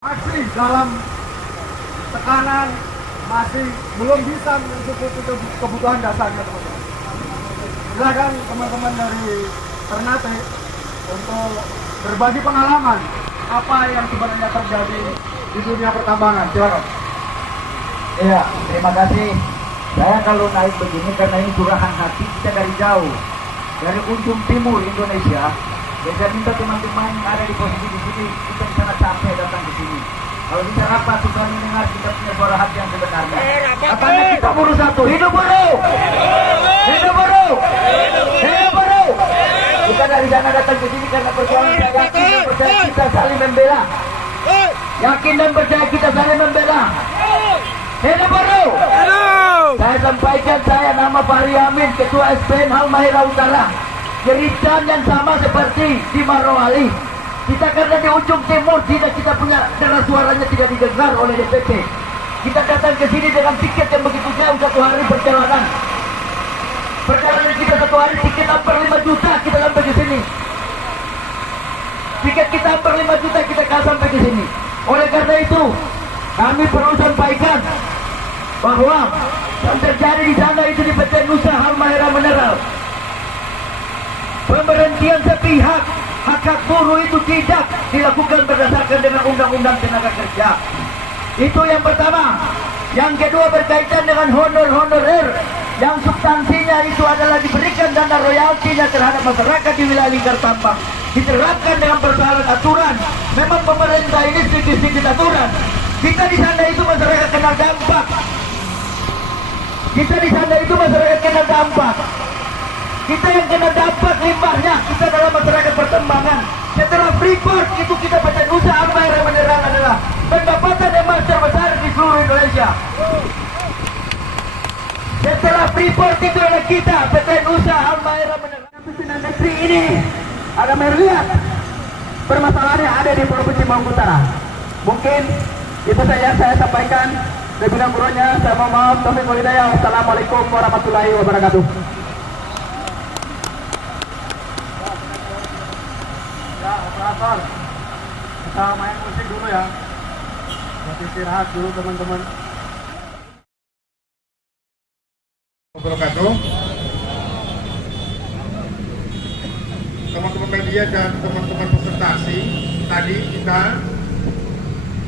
Masih dalam tekanan, masih belum bisa mencukupi kebutuhan dasarnya, teman-teman. Silakan teman-teman dari Ternate untuk berbagi pengalaman apa yang sebenarnya terjadi di dunia pertambangan. Silakan. Iya, terima kasih. Saya kalau naik begini karena ini curahan hati kita dari jauh, dari ujung timur Indonesia. Dan saya minta teman-teman yang ada di posisi di sini, kita sangat capek datang ke sini. Kalau kita rapat, kita mendengar kita punya suara hati yang sebenarnya. Katanya kita buruh satu, hidup buruh! Hidup buruh! Hidup buruh! Kita dari sana datang ke sini karena perjuangan saya yakin dan percaya kita saling membela. Yakin dan percaya kita saling membela. Hidup buruh! Saya sampaikan, saya nama Fahri Amin, Ketua SPN Halmahera Utara. Jeritan yang sama seperti di Marwali. Kita karena di ujung timur tidak kita punya darah suaranya tidak didengar oleh DPP. Kita datang ke sini dengan tiket yang begitu jauh, 1 hari perjalanan. Perjalanan kita 1 hari tiket hampir 5 juta kita sampai ke sini. Tiket kita hampir 5 juta kita sampai ke sini. Oleh karena itu kami perlu sampaikan bahwa yang terjadi di sana itu di PT Nusa Halmahera Mineral. Pemberhentian sepihak hak buruh itu tidak dilakukan berdasarkan dengan undang-undang tenaga kerja. Itu yang pertama. Yang kedua berkaitan dengan honorer yang substansinya itu adalah diberikan dana royaltinya terhadap masyarakat di wilayah lingkar tambang. Diterapkan dengan persyaratan aturan. Memang pemerintah ini sedikit-sedikit aturan. Kita di sana itu masyarakat kena dampak. Kita di sana itu masyarakat kena dampak. Kita yang kena dampak limbahnya, kita dalam masyarakat pertambangan. Setelah Freeport itu kita PT Nusa Halmahera Mineral adalah pendapatan emas terbesar di seluruh Indonesia. Setelah Freeport itu adalah kita PT Nusa Halmahera Mineral. Pimpinan negeri ini ada melihat permasalahan yang ada di Provinsi Maluku Utara. Mungkin itu saja yang saya sampaikan. Lebih kurangnya saya mohon maaf. Taufiq wal hidayah. Wassalamualaikum warahmatullahi wabarakatuh. Ya, operator, kita main musik dulu ya. Buat istirahat dulu teman-teman. Wabarakatuh. Teman-teman media dan teman-teman presentasi, tadi kita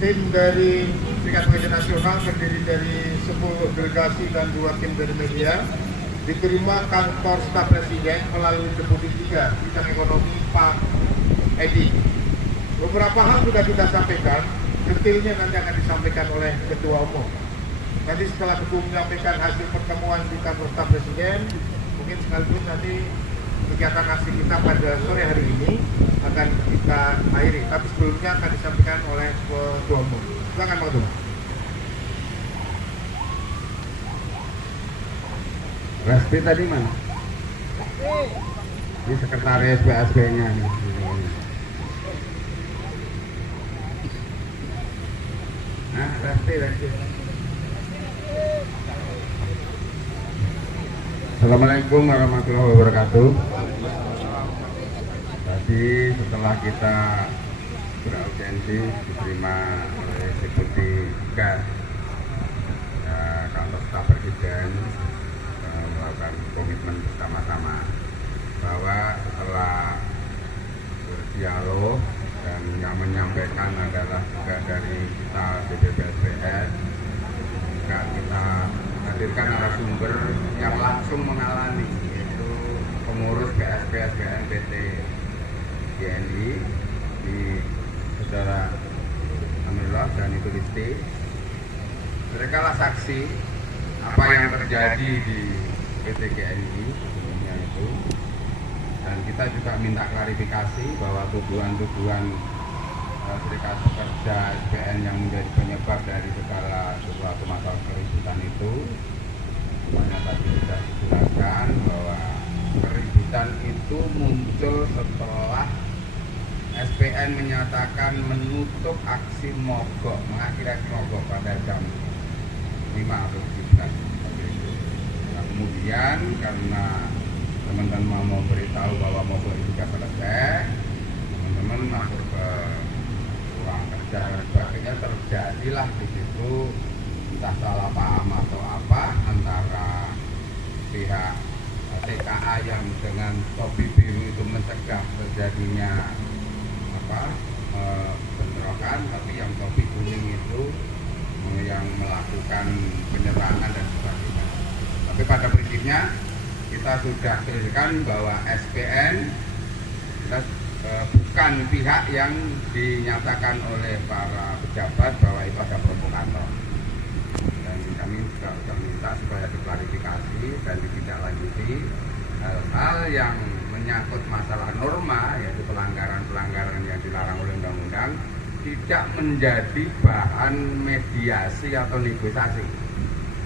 tim dari Serikat Pekerja Nasional terdiri dari 10 delegasi dan 2 tim dari media diterima kantor staf presiden melalui Deputi 3 bidang ekonomi Pak Edi. Beberapa hal sudah kita sampaikan, detailnya nanti akan disampaikan oleh Ketua Umum. Nanti setelah Ketua Umum menyampaikan hasil pertemuan di kantor staf presiden, mungkin sekaligus nanti kegiatan aksi kita pada sore hari ini akan kita akhiri. Tapi sebelumnya akan disampaikan oleh Ketua Umum. Silakan Pak Ketua. Resti tadi mana? Ini sekretaris BSB-nya nih. Nah, Resti. Assalamualaikum warahmatullahi wabarakatuh. Tadi setelah kita beraudiensi diterima oleh Deputi 3 kantor staf presiden melakukan komitmen bersama-sama bahwa setelah berdialog dan yang menyampaikan adalah juga dari kita DPP SPN, juga kita hadirkan narasumber yang langsung mengalami, yaitu pengurus BSP SPN PT GNI di saudara Amirullah dan itu Listi. Mereka lah saksi apa yang terjadi di PT GNI sebelumnya itu, dan kita juga minta klarifikasi bahwa tuduhan-tuduhan Serikat Pekerja SPN yang menjadi penyebab dari segala sesuatu masalah keributan itu, semuanya tadi sudah dijelaskan bahwa keributan itu muncul setelah SPN menyatakan menutup aksi mogok, mengakhiri aksi mogok pada jam 5 atau 17. Nah, kemudian karena teman-teman mau beritahu bahwa mogok itu sudah selesai, teman-teman masuk ke ruang kerja dan sebagainya terjadilah di situ entah salah paham atau apa antara pihak TKA yang dengan topi biru itu mencegah terjadinya bentrokan, tapi yang topi kuning itu yang melakukan penyerangan dan sebagainya. Tapi pada prinsipnya kita sudah clearkan bahwa SPN kita bukan pihak yang dinyatakan oleh para pejabat bahwa itu ada provokator. Dan kami juga sudah minta supaya diklarifikasi dan ditindaklanjuti hal-hal yang menyangkut masalah norma, yaitu pelanggaran-pelanggaran yang dilarang oleh undang-undang, tidak menjadi bahan mediasi atau negosiasi.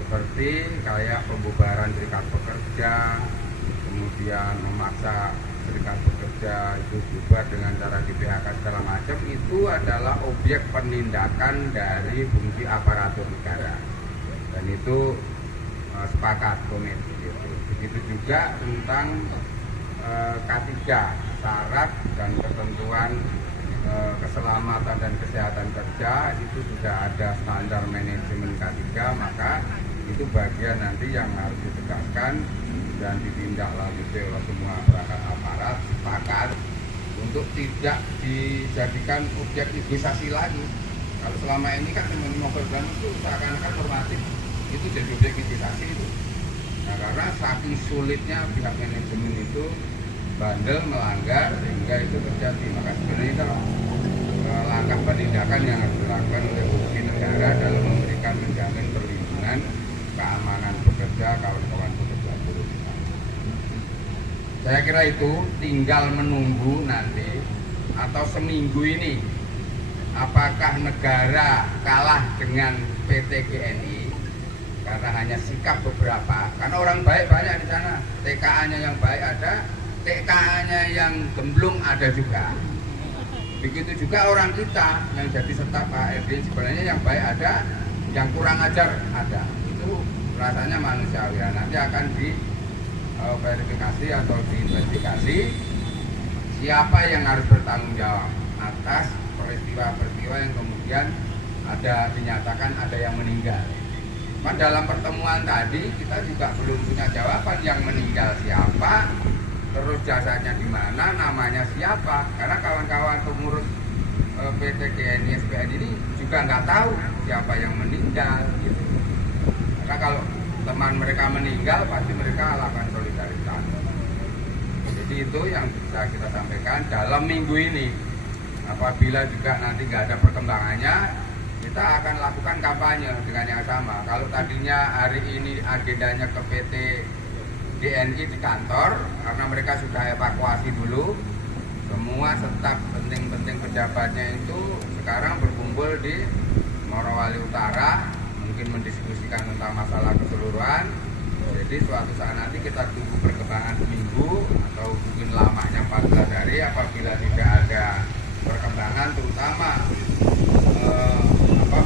Seperti kayak pembubaran serikat pekerja, kemudian memaksa serikat pekerja itu bubar dengan cara di PHK segala macam, itu adalah objek penindakan dari fungsi aparatur negara. Dan itu sepakat komit. Begitu juga tentang K3, syarat dan ketentuan keselamatan dan kesehatan kerja, itu sudah ada standar manajemen K3, maka itu bagian nanti yang harus ditegaskan dan ditindaklanjuti oleh semua perangkat aparat, sepakat untuk tidak dijadikan objek negosiasi lagi. Kalau selama ini kan Nomor 15 itu seakan-akan normatif, itu jadi objek negosiasi itu. Nah, karena saking sulitnya pihak manajemen itu bandel melanggar sehingga itu terjadi, maka sebenarnya itu langkah penindakan yang harus dilakukan oleh fungsi negara dalam memberikan menjamin perlindungan keamanan pekerja, kawan-kawan pekerja buruh. Saya kira itu tinggal menunggu nanti atau seminggu ini apakah negara kalah dengan PT GNI karena hanya sikap beberapa, karena orang baik banyak di sana, TKA-nya yang baik ada, TKA-nya yang gemblung ada juga. Begitu juga orang kita yang jadi staf HRD sebenarnya yang baik ada, yang kurang ajar ada. Itu rasanya manusiawi. Nanti akan diverifikasi atau diinvestigasi siapa yang harus bertanggung jawab atas peristiwa-peristiwa yang kemudian ada dinyatakan ada yang meninggal. Nah, dalam pertemuan tadi kita juga belum punya jawaban yang meninggal siapa, terus jasanya di mana, namanya siapa, karena kawan-kawan pengurus PT GNI SPN ini juga nggak tahu siapa yang meninggal gitu. Karena kalau teman mereka meninggal pasti mereka lakukan solidaritas. Jadi itu yang bisa kita sampaikan dalam minggu ini. Apabila juga nanti nggak ada perkembangannya, kita akan lakukan kampanye dengan yang sama. Kalau tadinya hari ini agendanya ke PT GNI di kantor, karena mereka sudah evakuasi dulu, semua staf penting-penting pejabatnya itu sekarang berkumpul di Morowali Utara, mungkin mendiskusikan tentang masalah keseluruhan. Jadi suatu saat nanti kita tunggu perkembangan seminggu atau mungkin lamanya 14 hari. Apabila tidak ada perkembangan, terutama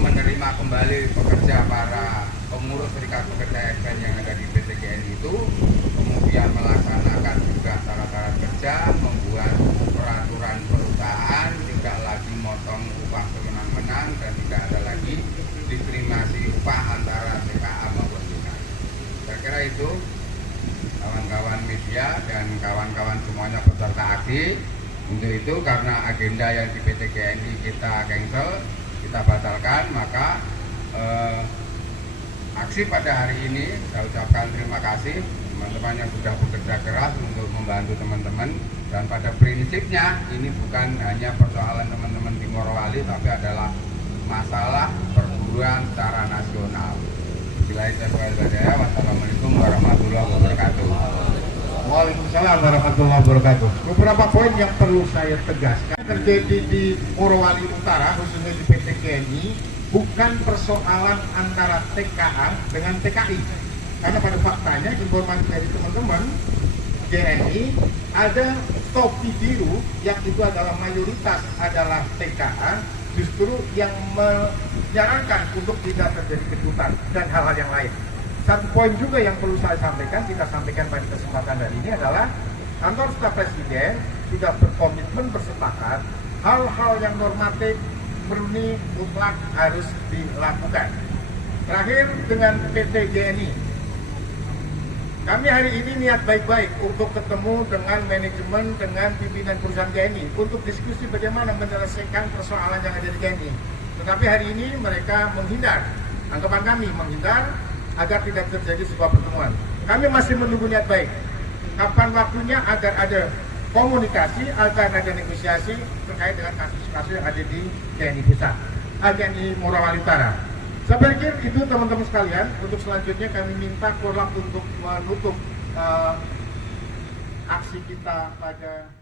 menerima kembali pekerja para pengurus serikat pekerja SPN yang ada di PT GNI itu, kemudian melaksanakan juga syarat-syarat kerja, membuat peraturan perusahaan, tidak lagi motong upah semenang-menang dan tidak ada lagi diskriminasi upah antara TKA maupun TKI. Saya kira itu kawan-kawan media dan kawan-kawan semuanya peserta aksi. Untuk itu karena agenda yang di PT GNI kita cancel, kita batalkan, maka aksi pada hari ini saya ucapkan terima kasih teman-teman yang sudah bekerja keras untuk membantu teman-teman, dan pada prinsipnya ini bukan hanya persoalan teman-teman di Morowali, tapi adalah masalah perburuan secara nasional. Wassalamualaikum warahmatullahi wabarakatuh. Waalaikumsalam warahmatullahi wabarakatuh. Beberapa poin yang perlu saya tegaskan terjadi di Morowali Utara, khususnya di PT GNI, bukan persoalan antara TKA dengan TKI. Karena pada faktanya informasi dari teman-teman GNI ada topi biru yang itu adalah mayoritas adalah TKA, justru yang menyarankan untuk tidak terjadi kejutan dan hal-hal yang lain. Satu poin juga yang perlu saya sampaikan, kita sampaikan pada kesempatan hari ini adalah kantor staf presiden sudah berkomitmen bersepakat hal-hal yang normatif beruni mutlak harus dilakukan. Terakhir dengan PT GNI, kami hari ini niat baik-baik untuk ketemu dengan manajemen, dengan pimpinan perusahaan GNI untuk diskusi bagaimana menyelesaikan persoalan yang ada di GNI. Tetapi hari ini mereka menghindar, anggapan kami menghindar agar tidak terjadi sebuah pertemuan. Kami masih menunggu niat baik. Kapan waktunya agar ada komunikasi, agar ada negosiasi terkait dengan kasus-kasus yang ada di GNI Pusat, GNI Morowali Utara. Saya pikir itu teman-teman sekalian. Untuk selanjutnya kami minta Korlap untuk menutup aksi kita pada